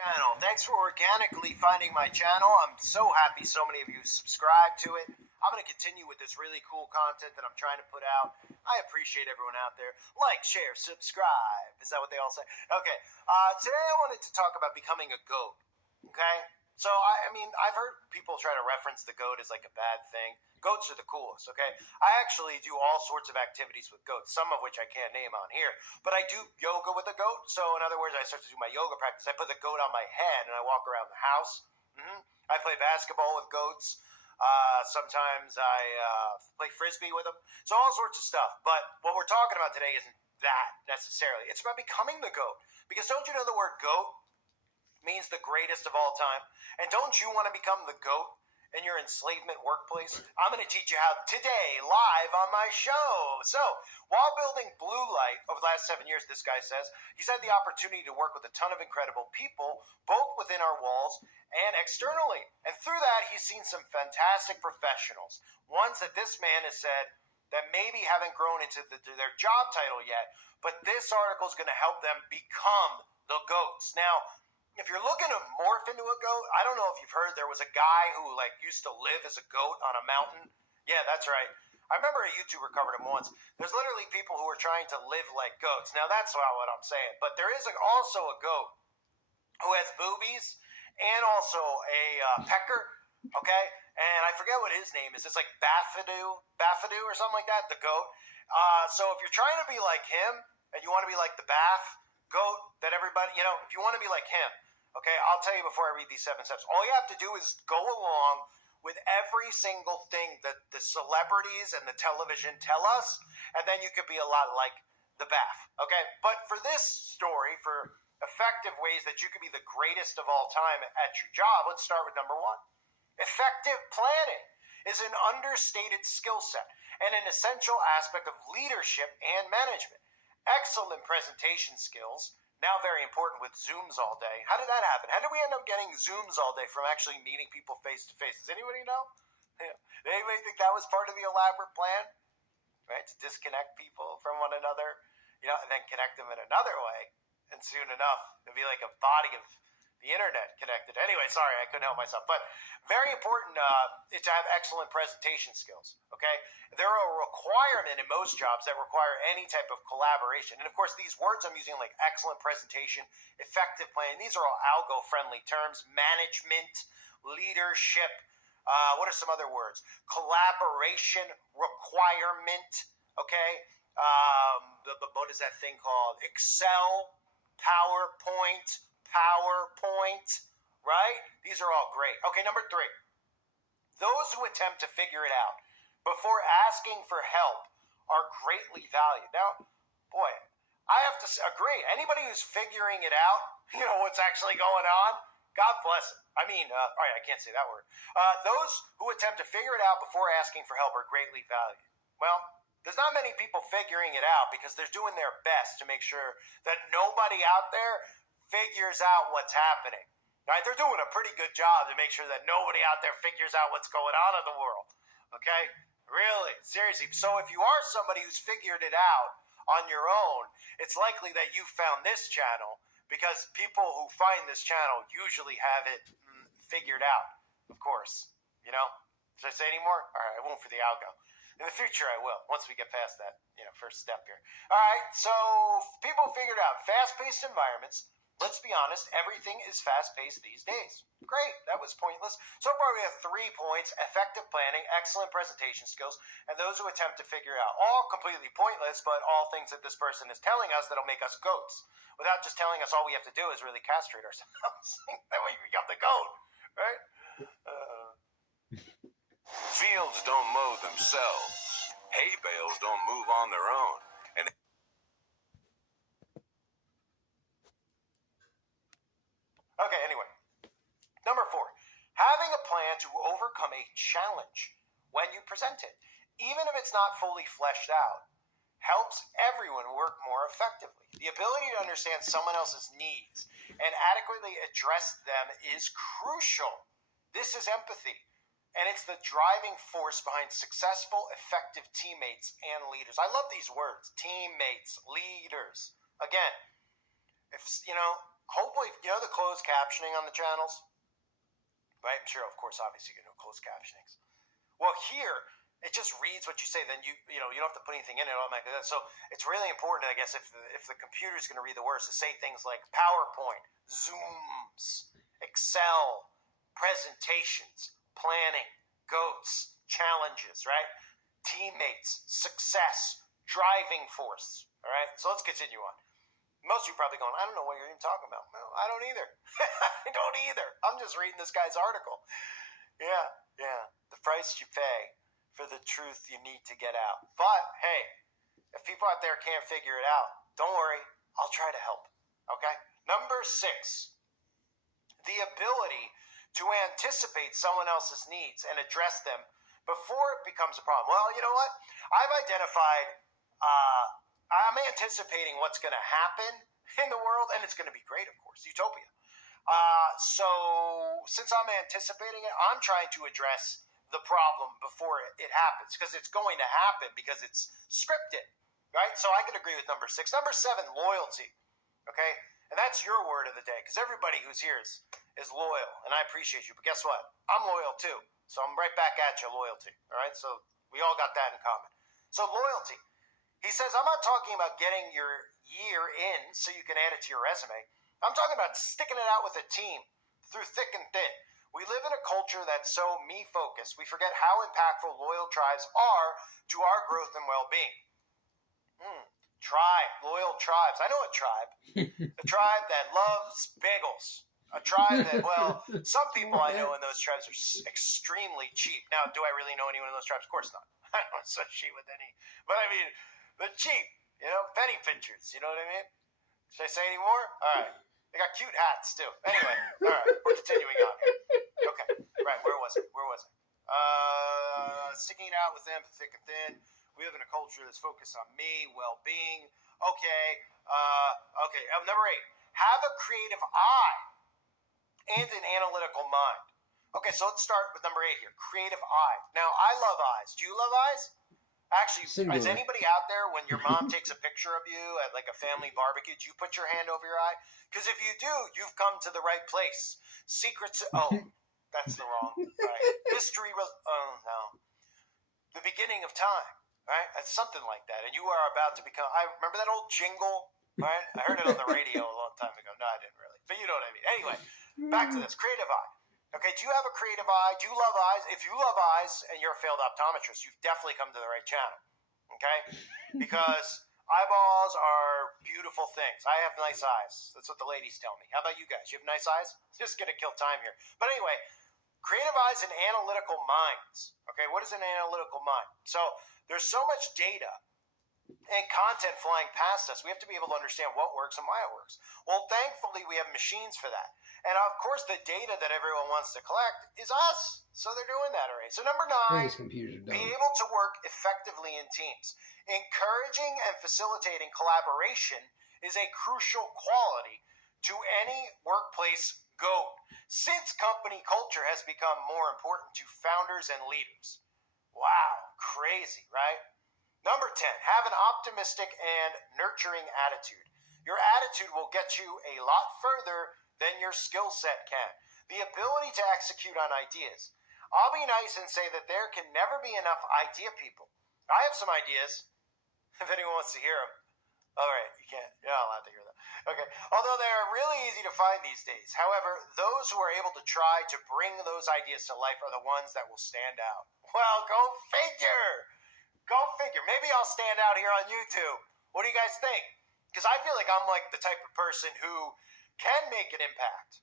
Channel. Thanks for organically finding my channel. I'm so happy so many of you subscribe to it. I'm going to continue with this really cool content that I'm trying to put out. I appreciate everyone out there. Like, share, subscribe. Is that what they all say? Okay. Today I wanted to talk about becoming a goat. Okay? So, I mean, I've heard people try to reference the goat as like a bad thing. Goats are the coolest, okay? I actually do all sorts of activities with goats, some of which I can't name on here. But I do yoga with a goat. So, in other words, I start to do my yoga practice. I put the goat on my head and I walk around the house. I play basketball with goats. Sometimes I play frisbee with them. So, all sorts of stuff. But what we're talking about today isn't that necessarily. It's about becoming the goat. Because don't you know the word goat means the greatest of all time? And don't you want to become the GOAT in your enslavement workplace? I'm going to teach you how today, live on my show. So, while building Blue Light over the last 7 years, this guy says, he's had the opportunity to work with a ton of incredible people, both within our walls and externally. And through that, he's seen some fantastic professionals. Ones that this man has said that maybe haven't grown into their job title yet, but this article is going to help them become the GOATs. Now, if you're looking to morph into a goat, I don't know if you've heard there was a guy who used to live as a goat on a mountain. Yeah, that's right. I remember a YouTuber covered him once. There's literally people who are trying to live like goats. Now that's not what I'm saying, but there is also a goat who has boobies and also a pecker. Okay, and I forget what his name is. It's like Bafadu or something like that. The goat. So if you're trying to be like him and you want to be like the Baff goat that everybody, if you want to be like him. Okay, I'll tell you before I read these 7 steps. All you have to do is go along with every single thing that the celebrities and the television tell us, and then you could be a lot like the Baff. Okay, but for this story, for effective ways that you could be the greatest of all time at your job, let's start with number 1. Effective planning is an understated skill set and an essential aspect of leadership and management. Excellent presentation skills, now very important with Zooms all day. How did that happen? How did we end up getting Zooms all day from actually meeting people face to face? Does anybody know? Did anybody think that was part of the elaborate plan? Right? To disconnect people from one another, and then connect them in another way. And soon enough, it'd be like a body of the internet connected. Anyway, sorry, I couldn't help myself. But very important to have excellent presentation skills, okay? They're a requirement in most jobs that require any type of collaboration. And of course, these words I'm using, like excellent presentation, effective planning, these are all algo-friendly terms. Management, leadership, what are some other words? Collaboration, requirement, okay? What is that thing called? Excel, PowerPoint, right? These are all great. Okay, number 3. Those who attempt to figure it out before asking for help are greatly valued. Now, boy, I have to agree. Anybody who's figuring it out, what's actually going on, God bless them. I mean, all right, I can't say that word. Those who attempt to figure it out before asking for help are greatly valued. Well, there's not many people figuring it out because they're doing their best to make sure that nobody out there figures out what's happening. Right? They're doing a pretty good job to make sure that nobody out there figures out what's going on in the world. Okay? Really, seriously. So if you are somebody who's figured it out on your own, it's likely that you found this channel because people who find this channel usually have it figured out, of course. Should I say any more? All right, I won't for the algo. In the future, I will, once we get past that, first step here. All right, so people figured out fast-paced environments. Let's be honest, everything is fast-paced these days. Great, that was pointless. So far we have 3 points: effective planning, excellent presentation skills, and those who attempt to figure it out. All completely pointless, but all things that this person is telling us that'll make us goats. Without just telling us all we have to do is really castrate ourselves. That way we become the goat, right? Fields don't mow themselves. Hay bales don't move on their own. And okay, anyway. Number 4, having a plan to overcome a challenge when you present it, even if it's not fully fleshed out, helps everyone work more effectively. The ability to understand someone else's needs and adequately address them is crucial. This is empathy, and it's the driving force behind successful, effective teammates and leaders. I love these words: teammates, leaders. Again, if hopefully, you know the closed captioning on the channels? Right? I'm sure, of course, obviously you know closed captionings. Well, here, it just reads what you say. Then you don't have to put anything in it automatically. So it's really important, I guess, if the computer is going to read the words, to say things like PowerPoint, Zooms, Excel, presentations, planning, goats, challenges, right? Teammates, success, driving force. All right, so let's continue on. Most of you are probably going, I don't know what you're even talking about. No, I don't either. I don't either. I'm just reading this guy's article. Yeah. The price you pay for the truth you need to get out. But, hey, if people out there can't figure it out, don't worry. I'll try to help. Okay? Number 6, the ability to anticipate someone else's needs and address them before it becomes a problem. Well, you know what? I've identified, I'm anticipating what's going to happen in the world, and it's going to be great, of course, utopia. So since I'm anticipating it, I'm trying to address the problem before it happens, because it's going to happen because it's scripted, right? So I can agree with number 6. Number 7, loyalty, okay? And that's your word of the day, because everybody who's here is loyal, and I appreciate you. But guess what? I'm loyal too. So I'm right back at you, loyalty, all right? So we all got that in common. So loyalty. He says, I'm not talking about getting your year in so you can add it to your resume. I'm talking about sticking it out with a team through thick and thin. We live in a culture that's so me-focused, we forget how impactful loyal tribes are to our growth and well-being. Tribe, loyal tribes. I know a tribe. A tribe that loves bagels. A tribe that, well, some people I know in those tribes are extremely cheap. Now, do I really know anyone in those tribes? Of course not. I don't associate with any. But I mean, they're cheap. You know, penny pinchers. You know what I mean? Should I say any more? All right. They got cute hats, too. Anyway, all right. We're continuing on here. Okay. Right. Where was it? Sticking it out with them, thick and thin. We live in a culture that's focused on me, well-being. Okay. Okay. Number 8. Have a creative eye and an analytical mind. Okay, so let's start with number 8 here. Creative eye. Now, I love eyes. Do you love eyes? Actually, Singular. Is anybody out there, when your mom takes a picture of you at like a family barbecue, do you put your hand over your eye? Because if you do, you've come to the right place. Secrets. Oh, that's the wrong. Right. Mystery. Oh, no. The beginning of time. Right? That's something like that. And you are about to become. I remember that old jingle. Right? I heard it on the radio a long time ago. No, I didn't really. But you know what I mean. Anyway, back to this. Creative eye. Okay, do you have a creative eye? Do you love eyes? If you love eyes and you're a failed optometrist, you've definitely come to the right channel. Okay? Because eyeballs are beautiful things. I have nice eyes. That's what the ladies tell me. How about you guys? You have nice eyes? Just going to kill time here. But anyway, creative eyes and analytical minds. Okay, what is an analytical mind? So there's so much data and content flying past us. We have to be able to understand what works and why it works. Well, thankfully, we have machines for that. And of course, the data that everyone wants to collect is us. So they're doing that already. So number 9, These computers are dumb. be able to work effectively in teams. Encouraging and facilitating collaboration is a crucial quality to any workplace goal, since company culture has become more important to founders and leaders. Wow, crazy, right? Number 10, have an optimistic and nurturing attitude. Your attitude will get you a lot further than your skill set can. The ability to execute on ideas. I'll be nice and say that there can never be enough idea people. I have some ideas, if anyone wants to hear them. All right, you can't. You're not allowed to hear them. Okay, although they're really easy to find these days. However, those who are able to try to bring those ideas to life are the ones that will stand out. Well, go figure. Go figure. Maybe I'll stand out here on YouTube. What do you guys think? Because I feel like I'm like the type of person who can make an impact.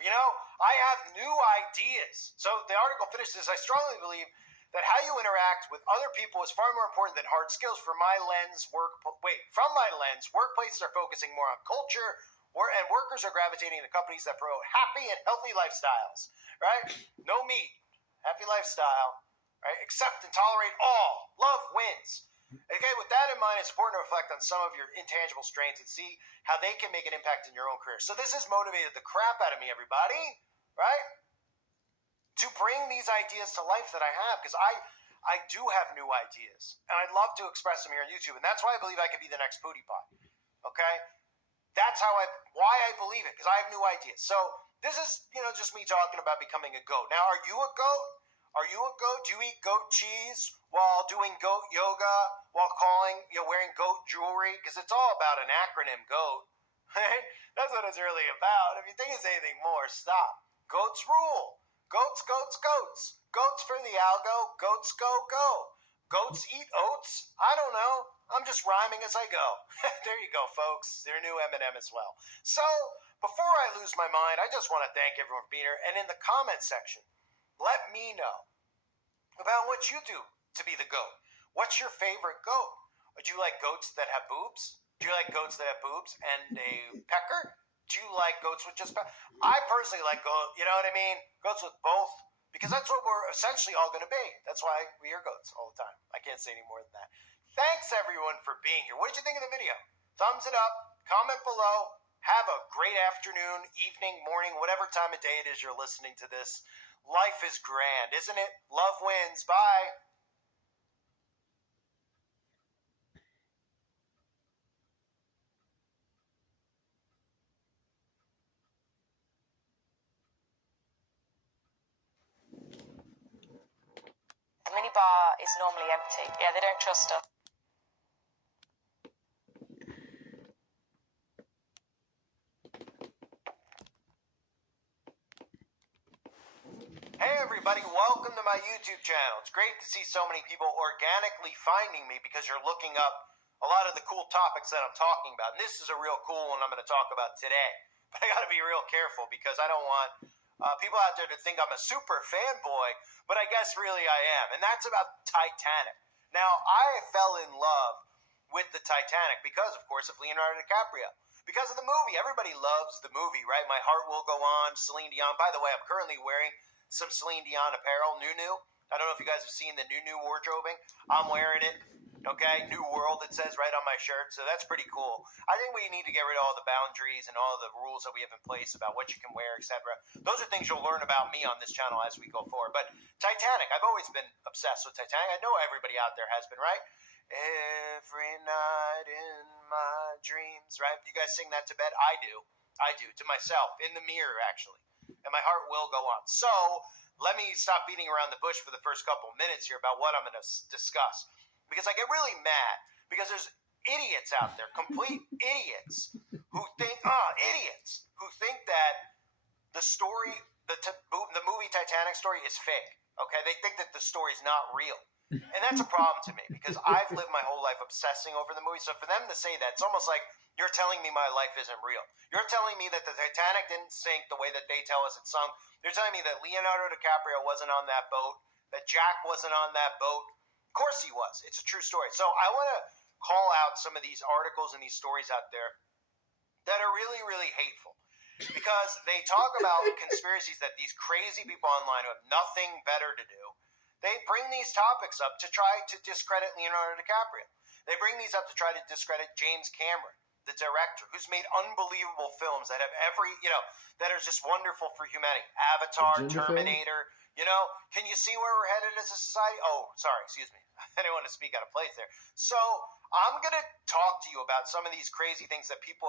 You know, I have new ideas. So the article finishes, I strongly believe that how you interact with other people is far more important than hard skills. From my lens, workplaces are focusing more on culture, and workers are gravitating to companies that promote happy and healthy lifestyles, right? No meat, happy lifestyle, right? Accept and tolerate all. Love wins. Okay, with that in mind, it's important to reflect on some of your intangible strengths and see how they can make an impact in your own career. So this has motivated the crap out of me, everybody, right? To bring these ideas to life that I have, because I do have new ideas, and I'd love to express them here on YouTube, and that's why I believe I could be the next PewDiePie, okay? That's why I believe it, because I have new ideas. So this is, just me talking about becoming a goat. Now, are you a goat? Are you a goat? Do you eat goat cheese while doing goat yoga, while wearing goat jewelry? Because it's all about an acronym, GOAT. Right? That's what it's really about. If you think it's anything more, stop. Goats rule. Goats, goats, goats. Goats for the algo. Goats go, go. Goats eat oats? I don't know. I'm just rhyming as I go. There you go, folks. Their new M&M as well. So, before I lose my mind, I just want to thank everyone for being here. And in the comment section, let me know about what you do to be the goat. What's your favorite goat? Do you like goats that have boobs? Do you like goats that have boobs and a pecker? Do you like goats with just I personally like goats, you know what I mean? Goats with both. Because that's what we're essentially all going to be. That's why we are goats all the time. I can't say any more than that. Thanks, everyone, for being here. What did you think of the video? Thumbs it up. Comment below. Have a great afternoon, evening, morning, whatever time of day it is you're listening to this. Life is grand, isn't it? Love wins. Bye. The minibar is normally empty. Yeah, they don't trust us. Hey everybody, welcome to my YouTube channel. It's great to see so many people organically finding me because you're looking up a lot of the cool topics that I'm talking about. And this is a real cool one I'm going to talk about today. But I got to be real careful because I don't want people out there to think I'm a super fanboy, but I guess really I am. And that's about Titanic. Now, I fell in love with the Titanic because, of course, of Leonardo DiCaprio. Because of the movie. Everybody loves the movie, right? My Heart Will Go On, Celine Dion. By the way, I'm currently wearing some Celine Dion apparel, new. I don't know if you guys have seen the new wardrobing. I'm wearing it. Okay, New World, it says right on my shirt, so that's pretty cool. I think we need to get rid of all the boundaries and all the rules that we have in place about what you can wear, etc. Those are things you'll learn about me on this channel as we go forward. But Titanic, I've always been obsessed with Titanic. I know everybody out there has been, right? Every night in my dreams, right? You guys sing that to bed? I do, to myself, in the mirror, actually. And my heart will go on. So, let me stop beating around the bush for the first couple minutes here about what I'm going to discuss. Because I get really mad because there's idiots out there, complete idiots, who think that the story, the movie Titanic story is fake. Okay, they think that the story's not real, and that's a problem to me because I've lived my whole life obsessing over the movie. So for them to say that, it's almost like you're telling me my life isn't real. You're telling me that the Titanic didn't sink the way that they tell us it sunk. You're telling me that Leonardo DiCaprio wasn't on that boat, that Jack wasn't on that boat. Of course he was. It's a true story. So I want to call out some of these articles and these stories out there that are really, really hateful because they talk about conspiracies that these crazy people online who have nothing better to do, they bring these topics up to try to discredit Leonardo DiCaprio. They bring these up to try to discredit James Cameron, the director, who's made unbelievable films that have that are just wonderful for humanity. Avatar, Terminator. Can you see where we're headed as a society? Oh, sorry, excuse me. I didn't want to speak out of place there. So I'm going to talk to you about some of these crazy things that people have